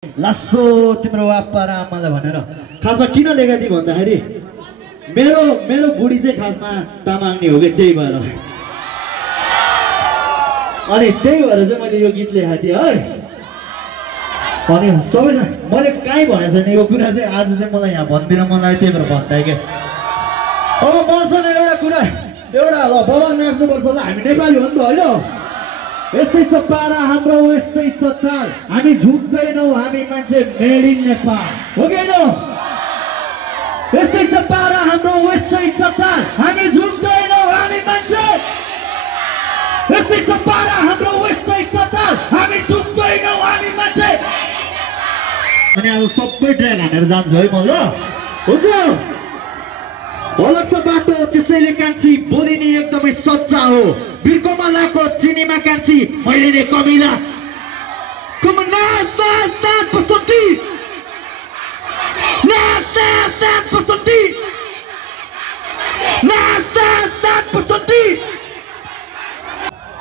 लासो तिम्रो वाप्पा र आमालाई भनेर खासमा किन लेखाथि भन्दाखेरि मेरो बुढी चाहिँ खासमा तामाङनी हो कि त्यही भएर अनि त्यही भएर चाहिँ मैले यो गीत लेखाएको थिएँ है। अनि सबैजना मैले कहीँ भनेको छैन यो कुरा चाहिँ आज चाहिँ मलाई यहाँ भन्दिनँ मलाई त्यही भएर भन्दै के। अब मसँग एउटा कुरा एउटा ल बाबा नाच्नुपर्छ ल हामी नेपाली हो नि त होइन। यस्तै छ पारा हाम्रो यस्तै छ ताल हामी झुक्दैनौँ हामी मान्छे मेड इन नेपाल हो कि होइन। यस्तै छ पारा हाम्रो यस्तै छ ताल हामी झुक्दैनौँ हामी मान्छे यस्तै छ पारा हाम्रो यस्तै छ ताल हामी झुक्दैनौँ हामी मान्छे। अनि अब सबै ट्र्याक हानेर जान्छु है म ल हुन्छ। अलग छ बाटो त्यसैले कान्छी बोलिनी एकदमै सच्चा हो बिर्कोमालाको चिनीमा कान्छी मैले नै कमिला कम नाच नाच नाच पसन्ती नाच नाच नाच पसन्ती नाच नाच नाच पसन्ती।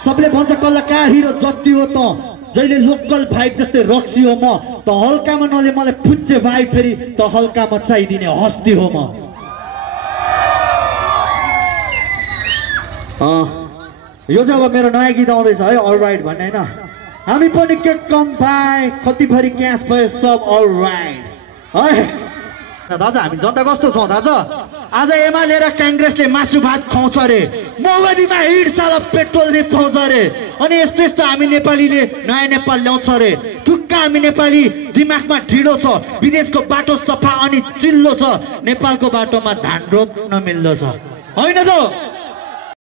सबले भन्छ कलाकार हिरो जति हो त जहिले लोकल भाइब जस्तै रक्सी हो म त हल्कामा नले मलाई फुच्चे भाइब फेरि त हल्कामा चाहिदिने हस्ती हो म। यो चाहिँ अब मेरो नयाँ गीत आउँदैछ है अलराइट भन्ने होइन। हामी पनि के कम पाए कतिभरि क्यास भयो सब अलराइट है। दाजु हामी जनता कस्तो छौँ दाजु आज एमाले र काङ्ग्रेसले मासु भात खुवाउँछ अरे मौवादीमा हिड साला पेट्रोल नि पाउँछ अरे। अनि यस्तो यस्तो हामी नेपालीले नयाँ नेपाल ल्याउँछ अरे ठुक्क हामी नेपाली दिमागमा ढिलो छ विदेशको बाटो सफा अनि चिल्लो छ नेपालको बाटोमा धान रोप्न मिल्दो छ होइन त।